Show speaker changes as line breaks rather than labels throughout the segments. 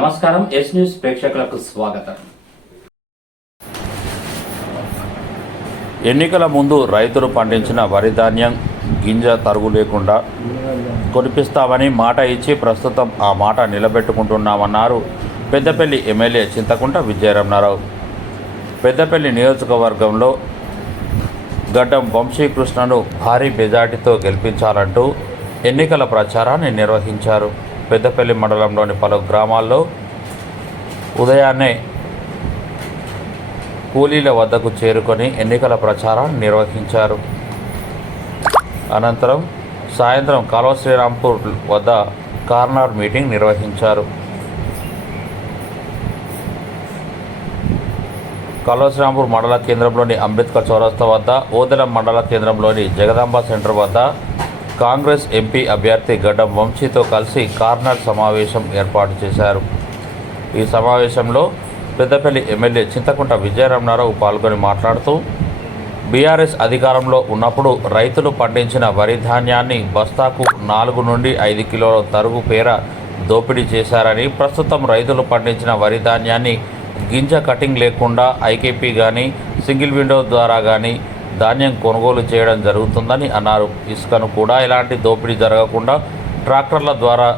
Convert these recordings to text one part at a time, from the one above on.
నమస్కారం yes news ప్రేక్షకులకు స్వాగతం.
ఎన్నికల ముందు రైతులు పండించిన వరి ధాన్యం గింజ తరుగు లేకుండా కురిపిస్తామని మాట ఇచ్చి ప్రస్తుతం ఆ మాట నిలబెట్టుకుంటున్నామన్నారు పెద్దపల్లి ఎమ్మెల్యే చింతకుంట విజయరమణారావు. పెద్దపల్లి నియోజకవర్గంలో గడ్డం వంశీకృష్ణను భారీ మెజార్టీతో గెలిపించాలంటూ ఎన్నికల ప్రచారాన్ని నిర్వహించారు. పెద్దపల్లి మండలంలోని పలు గ్రామాల్లో ఉదయాన్నే కూలీల వద్దకు చేరుకొని ఎన్నికల ప్రచారాన్ని నిర్వహించారు. అనంతరం సాయంత్రం కాలువ శ్రీరాంపూర్ వద్ద కార్నర్ మీటింగ్ నిర్వహించారు. కాలువ శ్రీరాంపూర్ మండల కేంద్రంలోని అంబేద్కర్ చౌరస్తా వద్ద ఓదెలం మండల కేంద్రంలోని జగదాంబ సెంటర్ వద్ద కాంగ్రెస్ ఎంపీ అభ్యర్థి గడ్డం వంశీతో కలిసి కార్నర్ సమావేశం ఏర్పాటు చేశారు. ఈ సమావేశంలో పెద్దపల్లి ఎమ్మెల్యే చింతకుంట విజయరమణారావు పాల్గొని మాట్లాడుతూ బీఆర్ఎస్ అధికారంలో ఉన్నప్పుడు రైతులు పండించిన వరి ధాన్యాన్ని బస్తాకు నాలుగు నుండి ఐదు కిలోల తరుగు పేర దోపిడీ చేశారని ప్రస్తుతం రైతులు పండించిన వరి ధాన్యాన్ని గింజ కటింగ్ లేకుండా ఐకేపీ కానీ సింగిల్ విండో ద్వారా కానీ ధాన్యం కొనుగోలు చేయడం జరుగుతుందని అన్నారు. ఇసుకను కూడా ఎలాంటి దోపిడీ జరగకుండా ట్రాక్టర్ల ద్వారా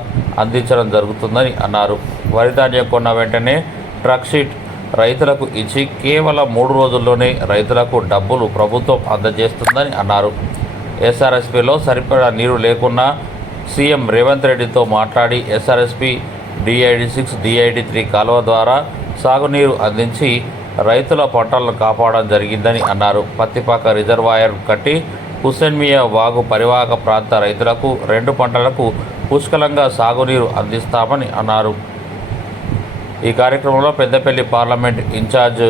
అందించడం జరుగుతుందని అన్నారు. వరి ధాన్యం కొన్న వెంటనే ట్రక్ షీట్ రైతులకు ఇచ్చి కేవలం మూడు రోజుల్లోనే రైతులకు డబ్బులు ప్రభుత్వం అందజేస్తుందని అన్నారు. ఎస్ఆర్ఎస్పిలో సరిపడా నీరు లేకున్నా సీఎం రేవంత్ రెడ్డితో మాట్లాడి SRSP DID six DID three కాలువ ద్వారా సాగునీరు అందించి రైతుల పంటలను కాపాడడం జరిగిందని అన్నారు. పత్తిపాక రిజర్వాయర్ కట్టి హుస్సేన్మియా వాగు పరివాహక ప్రాంత రైతులకు రెండు పంటలకు పుష్కలంగా సాగునీరు అందిస్తామని అన్నారు. ఈ కార్యక్రమంలో పెద్దపల్లి పార్లమెంట్ ఇన్ఛార్జ్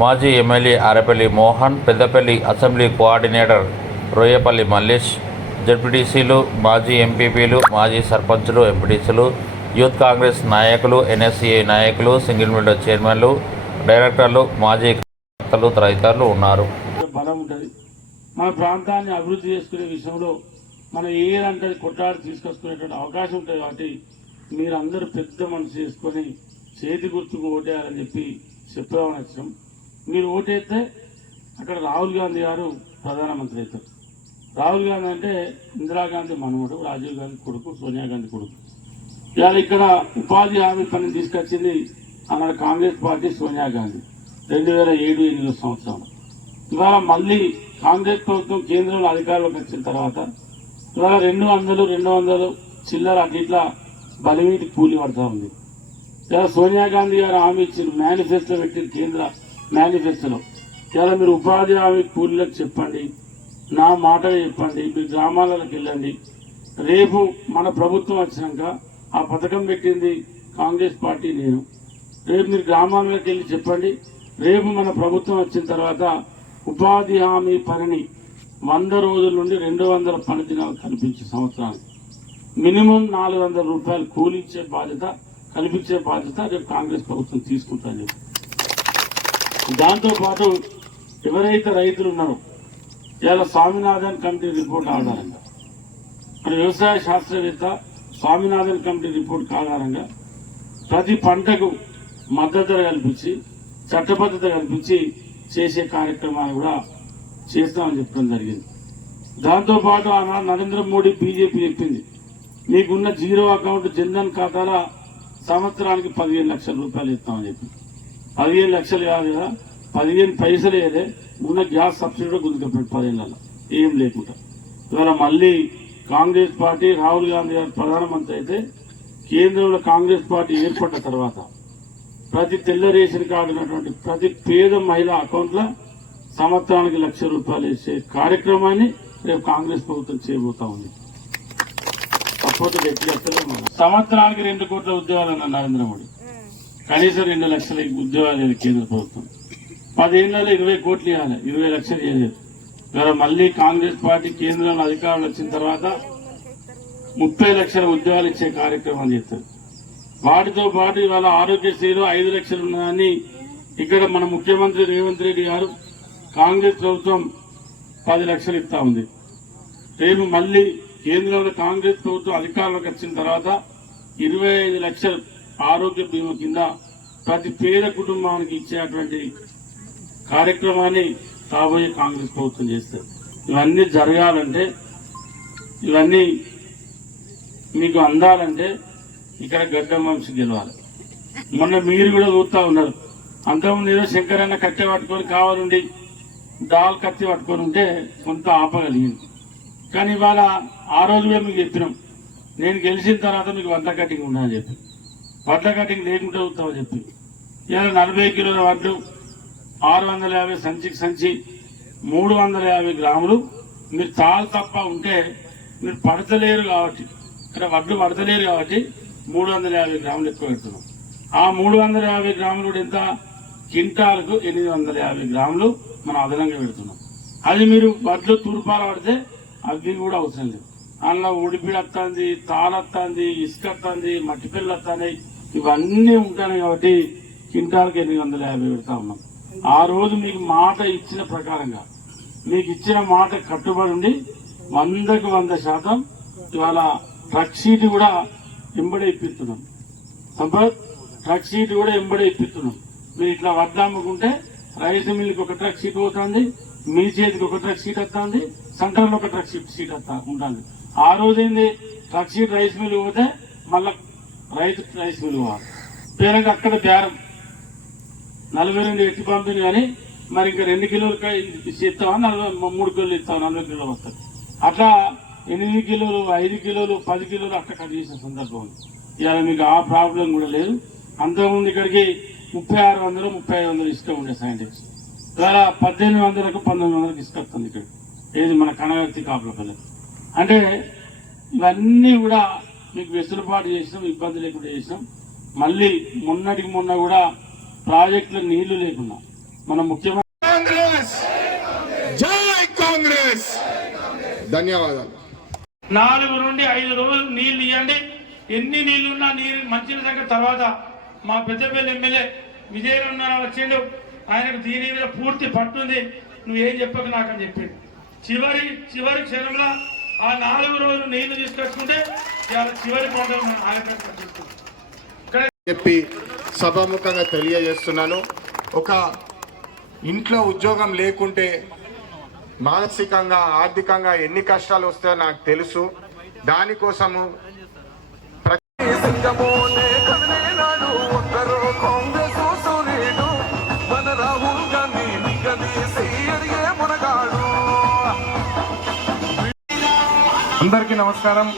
మాజీ MLA Arapalli Mohan Peddapalli assembly coordinator Royyapalli Mallesh జడ్పీటీసీలు మాజీ ఎంపీపీలు మాజీ సర్పంచులు ఎంపీటీసీలు యూత్ కాంగ్రెస్ నాయకులు ఎన్ఎస్సీఐ నాయకులు సింగిల్ విండో చైర్మన్లు డైరెక్టర్లు మాజీ కార్యకర్తలు తదితరులు ఉన్నారు.
బలం ఉంటుంది. మన ప్రాంతాన్ని అభివృద్ధి చేసుకునే విషయంలో మనం ఏదంటే కొట్లాడి తీసుకొచ్చుకునేటువంటి అవకాశం ఉంటుంది కాబట్టి మీరందరూ పెద్ద మనసు చేసుకొని చేతి గుర్తుకు ఓటేయాలని చెప్పి చెప్పామని వచ్చాం. మీరు ఓటేస్తే అక్కడ రాహుల్ గాంధీ గారు ప్రధానమంత్రి అవుతారు. రాహుల్ గాంధీ అంటే ఇందిరాగాంధీ మనవడు రాజీవ్ గాంధీ కొడుకు సోనియా గాంధీ కొడుకు. ఇవాళ ఇక్కడ ఉపాధి హామీ పని తీసుకొచ్చింది అన్నాడు కాంగ్రెస్ పార్టీ సోనియా గాంధీ. రెండు వేల ఏడు ఎనిమిది సంవత్సరం. ఇవాళ మళ్ళీ కాంగ్రెస్ ప్రభుత్వం కేంద్రంలో అధికారంలోకి వచ్చిన తర్వాత ఇవాళ రెండు వందలు రెండు వందలు చిల్లర అట్లా ఇట్లా బలిమీటి కూలి పడతా ఉంది. ఇలా సోనియా గాంధీ గారు హామీ ఇచ్చిన మేనిఫెస్టో పెట్టిన కేంద్ర మేనిఫెస్టోలో. ఇలా మీరు ఉపాధి హామీ కూలీలకు చెప్పండి నా మాట చెప్పండి మీ గ్రామాలకు వెళ్ళండి. రేపు మన ప్రభుత్వం వచ్చినాక ఆ పథకం పెట్టింది కాంగ్రెస్ పార్టీ నేను. రేపు మీరు గ్రామాల్లోకి వెళ్ళి చెప్పండి. రేపు మన ప్రభుత్వం వచ్చిన తర్వాత ఉపాధి హామీ పనిని వంద రోజుల నుండి రెండు వందల పని దినాలు కల్పించే సంవత్సరానికి మినిమం నాలుగు వందల రూపాయలు కూలిచ్చే బాధ్యత కల్పించే బాధ్యత రేపు కాంగ్రెస్ ప్రభుత్వం తీసుకుంటుంది దాంతోపాటు ఎవరైతే రైతులు ఉన్నారో ఇవాళ స్వామినాథన్ కమిటీ రిపోర్ట్ ఆధారంగా మన వ్యవసాయ శాస్త్రవేత్త స్వామినాథన్ కమిటీ రిపోర్ట్ ఆధారంగా ప్రతి పంటకు మద్దతు ధర కల్పించి చట్టబద్ధత కల్పించి చేసే కార్యక్రమాలు కూడా చేస్తామని చెప్పడం జరిగింది. దాంతోపాటు ఆనాడు నరేంద్ర మోడీ బీజేపీ చెప్పింది మీకున్న జీరో అకౌంట్ జన్ధన్ ఖాతాల సంవత్సరానికి పదిహేను లక్షల రూపాయలు ఇస్తామని చెప్పి పదిహేను లక్షలు కాదు కదా పదిహేను పైసలు ఏదే ఉన్న గ్యాస్ సబ్సిడీ కూడా గుంజుకపోయాడు పదిహేను ఏం లేకుండా. ఇవాళ మళ్ళీ కాంగ్రెస్ పార్టీ రాహుల్ గాంధీ గారు ప్రధానమంత్రి అయితే కేంద్రంలో కాంగ్రెస్ పార్టీ ఏర్పడ్డ తర్వాత ప్రతి తెల్ల రేషన్ కార్డు ఉన్నటువంటి ప్రతి పేద మహిళ అకౌంట్లో సంవత్సరానికి లక్ష రూపాయలు ఇచ్చే కార్యక్రమాన్ని రేపు కాంగ్రెస్ ప్రభుత్వం చేయబోతా ఉంది. కాకపోతే వ్యక్తిగతలో సంవత్సరానికి రెండు కోట్ల ఉద్యోగాలు అన్న నరేంద్ర మోడీ. కనీసం రెండు లక్షల ఉద్యోగాలు లేదు కేంద్ర ప్రభుత్వం. పదిహేనులలో ఇరవై కోట్లు ఇవ్వాలి ఇరవై లక్షలు ఇవ్వలేదు. ఇవాళ మళ్ళీ కాంగ్రెస్ పార్టీ కేంద్రంలో అధికారులు వచ్చిన తర్వాత ముప్పై లక్షల ఉద్యోగాలు ఇచ్చే కార్యక్రమం చేస్తారు. వాటితో పాటు ఇవాళ ఆరోగ్యశ్రీలో ఐదు లక్షలు ఉన్నదని ఇక్కడ మన ముఖ్యమంత్రి రేవంత్ రెడ్డి గారు కాంగ్రెస్ ప్రభుత్వం పది లక్షలు ఇస్తా ఉంది. రేపు మళ్ళీ కేంద్రంలో కాంగ్రెస్ ప్రభుత్వం అధికారంలోకి వచ్చిన తర్వాత ఇరవై ఐదు లక్షలు ఆరోగ్య బీమా కింద ప్రతి పేద కుటుంబానికి ఇచ్చేటువంటి కార్యక్రమాన్ని కాబోయే కాంగ్రెస్ ప్రభుత్వం చేస్తారు ఇవన్నీ జరగాలంటే ఇవన్నీ మీకు అందాలంటే ఇక్కడ గడ్డం వంశీ గెలవాలి. మొన్న మీరు కూడా చూస్తూ ఉన్నారు. అంతకుముందు ఏదో శంకరన్న కట్టె పట్టుకొని కావాలండి దాల్ కత్తి పట్టుకొని ఉంటే కొంత ఆపగలిగింది. కానీ ఇవాళ ఆ రోజుగా మీకు చెప్పినాం. నేను గెలిచిన తర్వాత మీకు వడ్ల కటింగ్ ఉండదని చెప్పి. వడ్ల కటింగ్ లేకుండా అవుతామని చెప్పి. ఇలా నలభై కిలోల వడ్లు ఆరు వందల యాభై సంచికి సంచి మూడు వందల యాభై గ్రాములు. మీరు తాలు తప్ప ఉంటే మీరు పడతలేరు కాబట్టి ఇక్కడ వడ్లు పడతలేరు కాబట్టి మూడు వందల యాభై గ్రాములు ఎక్కువ పెడుతున్నాం. ఆ మూడు వందల యాభై గ్రాములు ఎంత? కింటాలకు ఎనిమిది వందల యాభై గ్రాములు మనం అదనంగా పెడుతున్నాం. అది మీరు వడ్లు తూర్పాల పడితే అవి కూడా అవసరం లేదు. అందులో ఉడిపిడి వస్తుంది తాళ వస్తుంది ఇసుక వస్తుంది మట్టి పిల్లలు వస్తున్నాయి ఇవన్నీ ఉంటాయి కాబట్టి కింటాలకు ఎనిమిది వందల యాభై పెడతా ఉన్నాం. ఆ రోజు మీకు మాట ఇచ్చిన ప్రకారంగా మీకు ఇచ్చిన మాట కట్టుబడి ఉండి వందకు వంద శాతం ఇవాళ ట్రక్ సీట్ కూడా ఎంబడే ఇప్పిస్తున్నాం సంపత్ ట్రక్ సీట్ కూడా ఎంబడే ఇప్పిస్తున్నాం మీరు ఇట్లా వడ్డామ్ముకుంటే రైస్ మిల్కి ఒక ట్రక్ సీట్ పోతుంది మీ చేతికి ఒక ట్రక్ సీట్ వస్తుంది సెంటర్లో ఒక ట్రక్ సీట్ సీట్ వస్తా ఉంటుంది ఆ రోజు ట్రక్ సీట్ రైస్ మిల్ పోతే మళ్ళా రైతు రైస్ మిల్ పోవాలి. పేరంగా అక్కడ బేరం. నలభై రెండు ఎట్టి పంపిణీ కానీ మరి ఇంకా రెండు కిలోలు ఇస్తావా? నలభై మూడు కిలోలు ఇస్తాం నలభై కిలోలు వస్తుంది అట్లా ఎనిమిది కిలోలు ఐదు కిలోలు పది కిలోలు అక్కడ కట్ చేసిన సందర్భం ఇవాళ మీకు ఆ ప్రాబ్లం కూడా లేదు. అంతకుముందు ఇక్కడికి ముప్పై ఆరు వందలు ముప్పై ఐదు వందలు ఇసుక ఉండే సైంటిస్ట్ ఇవాళ పద్దెనిమిది వందలకు పంతొమ్మిది వందలకు ఇసుక వస్తుంది ఇక్కడ. ఏది మన కనగర్తి కాపులపల్లి అంటే ఇవన్నీ కూడా మీకు వెసులుబాటు చేసినాం ఇబ్బంది లేకుండా చేసినాం. మళ్ళీ మొన్నటికి మొన్న కూడా ప్రాజెక్టులో నీళ్ళు లేకుండా మన ముఖ్యమంత్రి
కాంగ్రెస్! జై కాంగ్రెస్! ధన్యవాదాలు.
నాలుగు నుండి ఐదు రోజులు నీళ్ళు ఇవ్వండి ఎన్ని నీళ్ళు ఉన్నా నీరు మంచి సంఖ్య తర్వాత మా పెద్దపల్లి ఎమ్మెల్యే విజయరమణ వచ్చిండు. ఆయనకు దీని మీద పూర్తి పట్టుంది నువ్వేం చెప్పక నాకని చెప్పిండు. చివరి చివరి క్షణంలో ఆ నాలుగు రోజులు నీళ్ళు తీసుకొచ్చుకుంటే ఇవాళ చివరి పండుగ ఆయన
చెప్పి సభాముఖంగా తెలియజేస్తున్నాను. ఒక ఇంట్లో ఉద్యోగం లేకుంటే మానసికంగా ఆర్థికంగా ఎన్ని కష్టాలు వస్తాయో నాకు తెలుసు. దానికోసము
సింగమోనే కదిలేనాడు
అందరికీ నమస్కారం.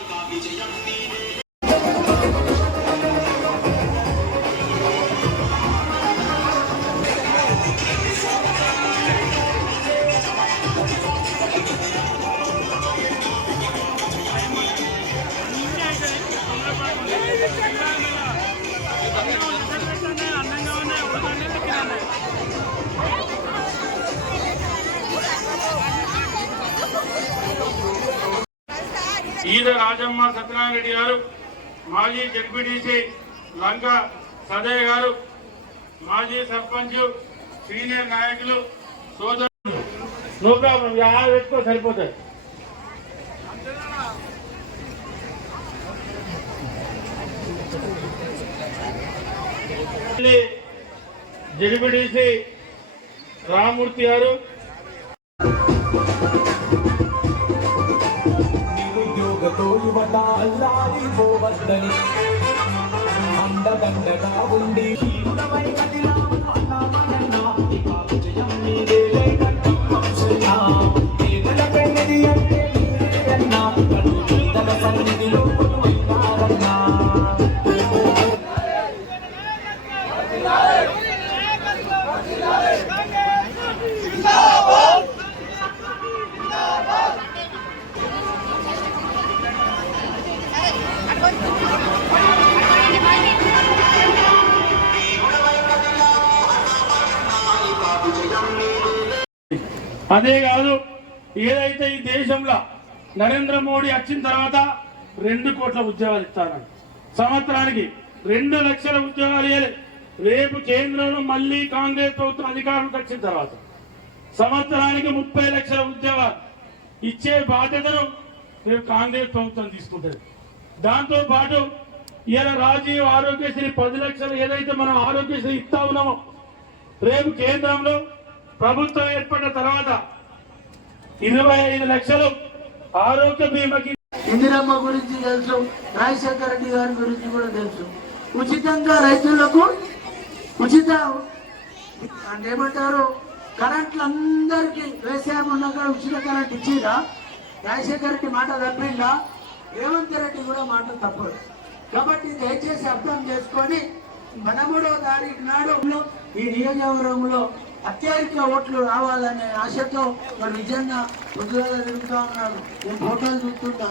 రాజమ్మ సత్యనారాయణ రెడ్డి గారు మాజీ జడ్పీటీసీ లంక సదయ్య గారు మాజీ సర్పంచ్ సీనియర్ నాయకులు సోదరులు. నో ప్రాబ్లం యాభై పెట్టుకో సరిపోతాయి. జడ్పీటీసీ రామూర్తి గారు
యువత అల్లాడిపోవద్దని అండదండగా ఉండి కదిలా అన్నా అన్నామనన్నా ఇక విజయం నీదేలే కట్టం
అదే కాదు ఏదైతే ఈ దేశంలో నరేంద్ర మోడీ వచ్చిన తర్వాత రెండు కోట్ల ఉద్యోగాలు ఇస్తానని. సంవత్సరానికి రెండు లక్షల ఉద్యోగాలు ఇవ్వాలి రేపు కేంద్రంలో మళ్ళీ కాంగ్రెస్ ప్రభుత్వం అధికారంలోకి వచ్చిన తర్వాత సంవత్సరానికి ముప్పై లక్షల ఉద్యోగాలు ఇచ్చే బాధ్యతను రేపు కాంగ్రెస్ ప్రభుత్వం తీసుకుంటుంది. దాంతో పాటు ఇలా రాజీవ్ ఆరోగ్యశ్రీ పది లక్షలు ఏదైతే మనం ఆరోగ్యశ్రీ ఇస్తా ఉన్నామో రేపు కేంద్రంలో ప్రభుత్వం ఏర్పడిన తర్వాత ఇరవై ఐదు లక్షలు ఆరోగ్య బీమాకి
ఇందిరమ్మ గురించి తెలుసు రాజశేఖర రెడ్డి గారి గురించి కూడా తెలుసు. ఉచితంగా రైతులకు ఉచిత అంటే ఏమంటారు కరెంట్లు అందరికి వ్యవసాయం ఉన్నాక ఉచిత కరెంట్ ఇచ్చిరా రాజశేఖర రెడ్డి మాట తప్పిందా? రేవంత్ రెడ్డి కూడా మాట తప్పదు. కాబట్టి దయచేసి అర్థం చేసుకొని పదమూడవ తారీఖు నాడు ఈ నియోజకవర్గంలో అత్యధిక ఓట్లు రావాలనే ఆశతో మరి నిజంగా పొద్దుగా తిరుగుతూ ఉన్నాడు. నేను ఫోటోలు చూస్తుంటా.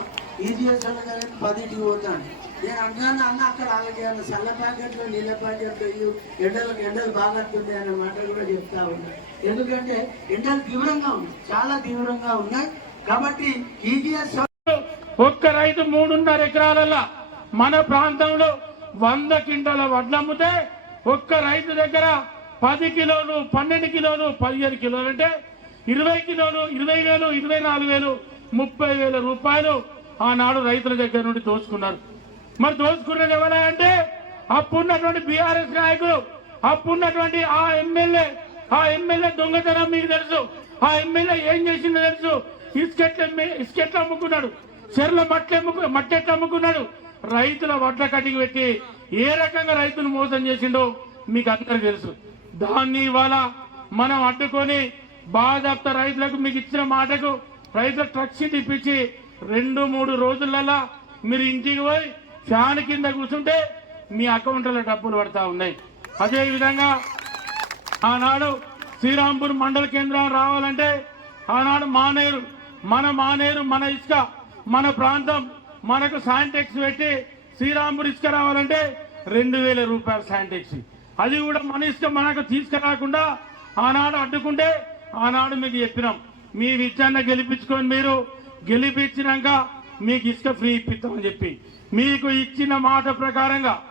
ఈజీఎస్ అనగానే పదింటికి పోతాను. నేను అన్నాను అన్న అక్కడ అలాగే అన్న చల్ల ప్యాకెట్లు నీళ్ళ ప్యాకెట్లు ఇవి ఎండలకు ఎండలు బాగా అనే మాట కూడా చెప్తా ఉన్నా. ఎందుకంటే ఎండలు తీవ్రంగా ఉన్నాయి. చాలా తీవ్రంగా ఉన్నాయి. కాబట్టి ఈజీఎస్
ఒక్క రైతు మూడున్నర ఎకరాలలో మన ప్రాంతంలో వంద క్వింటాల వడ్లు అమ్మితే ఒక్క రైతు దగ్గర పది కిలోలు పన్నెండు కిలోలు పదిహేను కిలోలు అంటే ఇరవై కిలోలు ఇరవై వేలు ఇరవై నాలుగు వేలు ముప్పై వేల రూపాయలు ఆనాడు రైతుల దగ్గర నుండి దోచుకున్నారు. మరి దోచుకున్నది ఎవరా అంటే అప్పుడున్నటువంటి బీఆర్ఎస్ నాయకులు అప్పుడున్నటువంటి ఆ ఎమ్మెల్యే ఆ ఎమ్మెల్యే దొంగతనం మీకు తెలుసు ఆ ఎమ్మెల్యే ఏం చేసిందో తెలుసు ఇసుకెట్ల ఇసుకెట్ల అమ్ముకున్నాడు చెర్ల మట్టి అమ్ముకు మట్టెట్లు అమ్ముకున్నాడు రైతుల వడ్ల కటికి పెట్టి ఏ రకంగా రైతులు మోసం చేసిండో మీకు అందరికి తెలుసు. దాన్ని ఇవాళ మనం అడ్డుకొని బాధాప్త రైతులకు మీకు ఇచ్చిన మాటకు రైతుల ట్రక్స్ ఇప్పించి రెండు మూడు రోజులలో మీరు ఇంటికి పోయి ఫ్యాన్ కింద కూర్చుంటే మీ అకౌంట్లలో డబ్బులు పడతా ఉన్నాయి. అదేవిధంగా ఆనాడు శ్రీరాంపూర్ మండల కేంద్రం రావాలంటే ఆనాడు మానేరు మన మానేరు మన ఇసుక మన ప్రాంతం మనకు శానిటెక్స్ పెట్టి శ్రీరాంపూర్ ఇసుక రావాలంటే రెండు వేల శానిటెక్స్ అది కూడా మన ఇష్టం మనకు తీసుకురాకుండా ఆనాడు అడ్డుకుంటే ఆనాడు మీకు చెప్పినాం. మీ విద్యాన్న గెలిపించుకొని మీరు గెలిపించినాక మీకు ఇసుక ఫ్రీ ఇప్పిస్తామని చెప్పి. మీకు ఇచ్చిన మాట ప్రకారంగా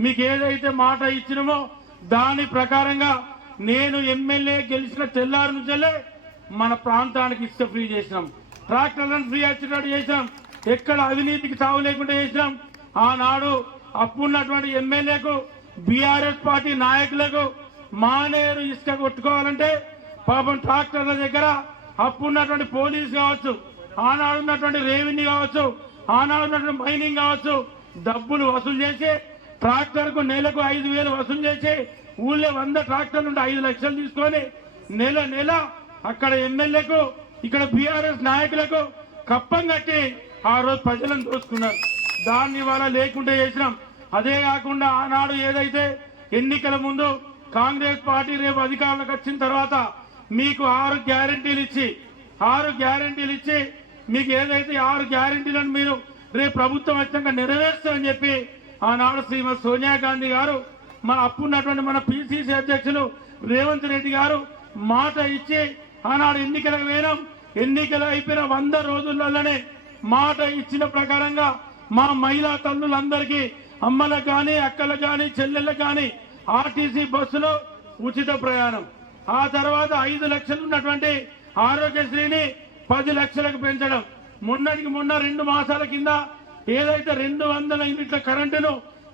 మీకు ఏదైతే మాట ఇచ్చినామో దాని ప్రకారంగా నేను ఎమ్మెల్యే గెలిచిన తెల్లారి నుంచెల్లే మన ప్రాంతానికి ఇసుక ఫ్రీ చేసినాం. ట్రాక్టర్లను ఫ్రీ వచ్చేటట్టు చేసినాం. ఎక్కడ అవినీతికి తావు లేకుండా చేసినాం. ఆనాడు అప్పున్నటువంటి ఎమ్మెల్యేకు బీఆర్ఎస్ పార్టీ నాయకులకు మానేరు ఇసుక కొట్టుకోవాలంటే పాపం ట్రాక్టర్ల దగ్గర అప్పున్నటువంటి పోలీస్ కావచ్చు ఆనాడు ఉన్నటువంటి రెవెన్యూ కావచ్చు ఆనాడు ఉన్నటువంటి మైనింగ్ కావచ్చు డబ్బులు వసూలు చేసి ట్రాక్టర్కు నెలకు ఐదు వేలు వసూలు చేసి ఊళ్ళో వంద ట్రాక్టర్లు నుండి ఐదు లక్షలు తీసుకొని నెల నెల అక్కడ ఎమ్మెల్యేకు ఇక్కడ బీఆర్ఎస్ నాయకులకు కప్పం కట్టి ఆ రోజు ప్రజలను దోచుకున్నారు. దాన్ని ఇవాళ లేకుండా చేసినాం. అదే కాకుండా ఆనాడు ఏదైతే ఎన్నికల ముందు కాంగ్రెస్ పార్టీ రేపు అధికారంలోకి వచ్చిన తర్వాత మీకు ఆరు గ్యారంటీలు ఇచ్చి ఆరు గ్యారంటీలు ఇచ్చి మీకు ఏదైతే ఆరు గ్యారంటీలను మీరు రేపు ప్రభుత్వం వచ్చాక నెరవేరుస్తారని చెప్పి ఆనాడు శ్రీమతి సోనియా గాంధీ గారు మన అప్పున్నటువంటి మన పిసిసి అధ్యక్షులు రేవంత్ రెడ్డి గారు మాట ఇచ్చి ఆనాడు ఎన్నికలకు వేయడం ఎన్నికలు అయిపోయిన వంద రోజులలోనే మాట ఇచ్చిన ప్రకారంగా మా మహిళా తల్లులందరికీ అమ్మలకు కానీ అక్కలకు కానీ చెల్లెళ్ళకు కానీ ఆర్టీసీ బస్సులో ఉచిత ప్రయాణం. ఆ తర్వాత ఐదు లక్షలు ఉన్నటువంటి ఆరోగ్యశ్రీని పది లక్షలకు పెంచడం. మొన్నటికి మొన్న రెండు మాసాల కింద ఏదైతే రెండు వందల యూనిట్ల కరెంటును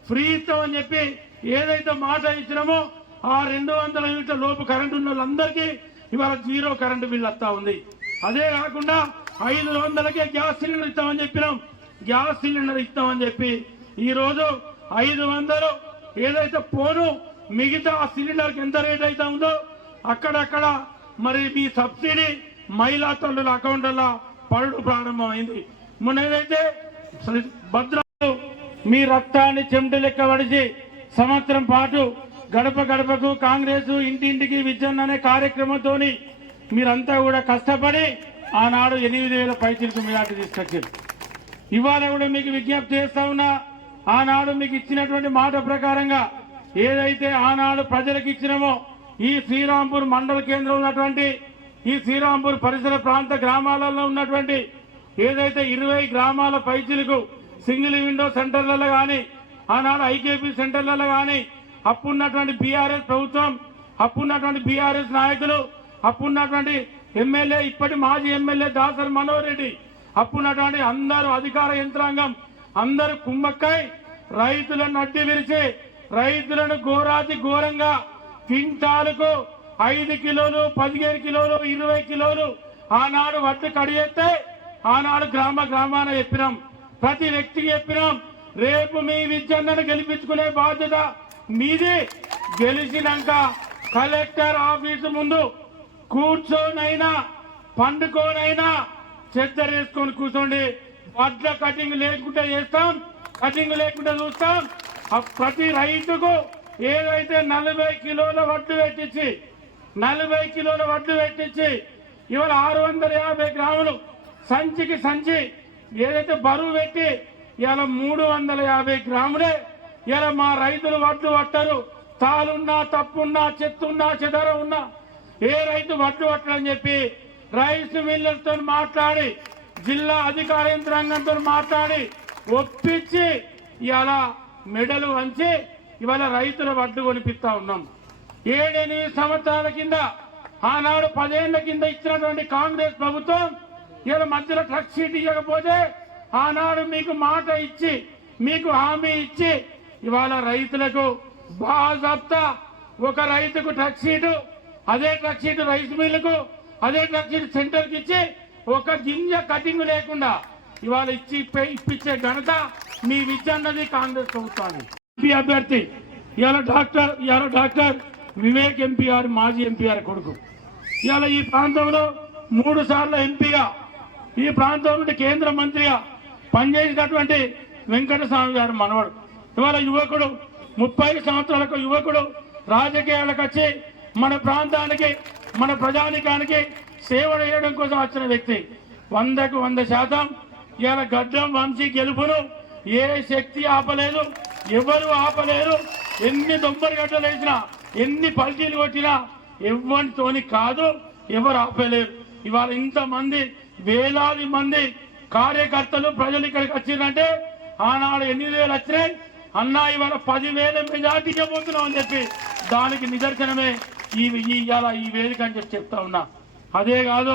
ఫ్రీ ఇస్తామని చెప్పి ఏదైతే మాట ఇచ్చినామో ఆ రెండు వందల యూనిట్ల లోపు కరెంటు ఉన్న వాళ్ళందరికీ ఇవాళ జీరో కరెంటు బిల్ వస్తా ఉంది. అదే కాకుండా ఐదు వందలకే గ్యాస్ సిలిండర్ ఇస్తామని చెప్పినాం. గ్యాస్ సిలిండర్ ఇస్తామని చెప్పి ఈరోజు ఐదు వందలు ఏదైతే పోను మిగతా ఆ సిలిండర్కి ఎంత రేట్ అయితే ఉందో అక్కడక్కడ మరి మీ సబ్సిడీ మహిళా తల్లుల అకౌంట్ల పడుడు ప్రారంభమైంది. మొన్న ఏదైతే భద్రాలు మీ రక్తాన్ని చెమట లెక్క పడిచి సంవత్సరం పాటు గడప గడపకు కాంగ్రెస్ ఇంటింటికి విజన్ అనే కార్యక్రమంతో మీరంతా కూడా కష్టపడి ఆనాడు ఎనిమిది వేల పైచిలకు మీలాంటి తీసుకొచ్చారు. ఇవాళ కూడా మీకు విజ్ఞప్తి చేస్తా ఉన్నా ఆనాడు మీకు ఇచ్చినటువంటి మాట ప్రకారంగా ఏదైతే ఆనాడు ప్రజలకు ఇచ్చినామో ఈ శ్రీరాంపూర్ మండల కేంద్రం ఉన్నటువంటి ఈ శ్రీరాంపూర్ పరిసర ప్రాంత గ్రామాలలో ఉన్నటువంటి ఏదైతే ఇరవై గ్రామాల పైచిలకు సింగిల్ విండో సెంటర్లలో కానీ ఆనాడు ఐకేపీ సెంటర్లలో కానీ అప్పున్నటువంటి బీఆర్ఎస్ ప్రభుత్వం అప్పున్నటువంటి బీఆర్ఎస్ నాయకులు అప్పున్నటువంటి ఎమ్మెల్యే ఇప్పటి మాజీ ఎమ్మెల్యే దాసర్ మనోహర్ రెడ్డి అప్పున్నటువంటి అందరూ అధికార యంత్రాంగం అందరూ కుమ్మక్కై
రైతులను అడ్డు విరిచి రైతులను ఘోరాతి ఘోరంగా క్వింటాలకు ఐదు కిలోలు పదిహేను కిలోలు ఇరవై కిలోలు ఆనాడు వడ్డు కడిగేస్తే ఆనాడు గ్రామ గ్రామాన చెప్పినాం. ప్రతి వ్యక్తికి చెప్పినాం రేపు మీ విద్యను గెలిపించుకునే బాధ్యత మీది. గెలిచినాక కలెక్టర్ ఆఫీసు ముందు కూర్చోనైనా పండుకోనైనా చెద్దరేసుకొని కూర్చోండి. వడ్ల కటింగ్ లేకుండా చేస్తాం కటింగ్ లేకుండా చూస్తాం. ప్రతి రైతుకు ఏదైతే నలభై కిలోల వడ్లు పెట్టించి నలభై కిలోల వడ్లు పెట్టించి ఇవాళ ఆరు వందల యాభై గ్రాములు సంచికి సంచి ఏదైతే బరువు పెట్టి ఇలా మూడు వందల యాభై గ్రాములే ఇలా మా రైతులు వడ్లు పట్టరు. తాలున్నా తప్పున్నా చెత్తున్నా చెదర ఉన్నా ఏ రైతు వడ్లు పట్టడని చెప్పి రైస్ మిల్లర్తో మాట్లాడి జిల్లా అధికార యంత్రాంగంతో మాట్లాడి ఒప్పించి ఇవాళ మెడలు వంచి ఇవాళ రైతుల వడ్డు కొనిపిస్తా ఉన్నాం. ఏడెనిమిది సంవత్సరాల కింద ఆనాడు పదేళ్ళ కింద ఇచ్చినటువంటి కాంగ్రెస్ ప్రభుత్వం ఇలా మధ్యలో ట్రక్ షీట్ ఇవ్వకపోతే ఆనాడు మీకు మాట ఇచ్చి మీకు హామీ ఇచ్చి ఇవాళ రైతులకు బాధ ఒక రైతుకు ట్రక్ షీటు అదే ట్రక్ సీటు రైస్ మిల్లుకు అదే ట్రక్ షీట్ సెంటర్కి ఇచ్చి ఒక గింజ కటింగ్ లేకుండా ఇవాళ ఇచ్చి ఇప్పించే ఘనత మీ విద్యన్నది కాంగ్రెస్ ప్రభుత్వాన్ని ఎంపీ అభ్యర్థి ఇవాళ డాక్టర్ ఇవాళ డాక్టర్ వివేక్ ఎంపీఆర్ మాజీ ఎంపీఆర్ కొడుకు. ఇవాళ ఈ ప్రాంతంలో మూడు సార్లు ఎంపీగా ఈ ప్రాంతం నుండి కేంద్ర మంత్రిగా పనిచేసినటువంటి వెంకటస్వామి గారు మనవడు. ఇవాళ యువకుడు ముప్పై సంవత్సరాలకు యువకుడు రాజకీయాలకు వచ్చి మన ప్రాంతానికి మన ప్రజానికానికి సేవ చేయడం కోసం వచ్చిన వ్యక్తి. వందకు వంద శాతం ఇవాళ గడ్డం వంశీ గెలుపును ఏ శక్తి ఆపలేదు ఎవరు ఆపలేరు ఎన్ని దొంబరి గడ్డలు వేసినా ఎన్ని పల్టీలు కొట్టినా ఎవరితోని కాదు ఎవరు ఆపలేరు. ఇవాళ ఇంతమంది వేలాది మంది కార్యకర్తలు ప్రజలు ఇక్కడికి వచ్చిందంటే ఆనాడు ఎన్ని వేలు వచ్చినాయి? అన్నా ఇవాళ పదివేల మెజార్టీకే పోతున్నాం అని చెప్పి దానికి నిదర్శనమే ఈ ఈ ఇవాళ ఈ వేదిక అని చెప్పి చెప్తా ఉన్నా. అదే కాదు.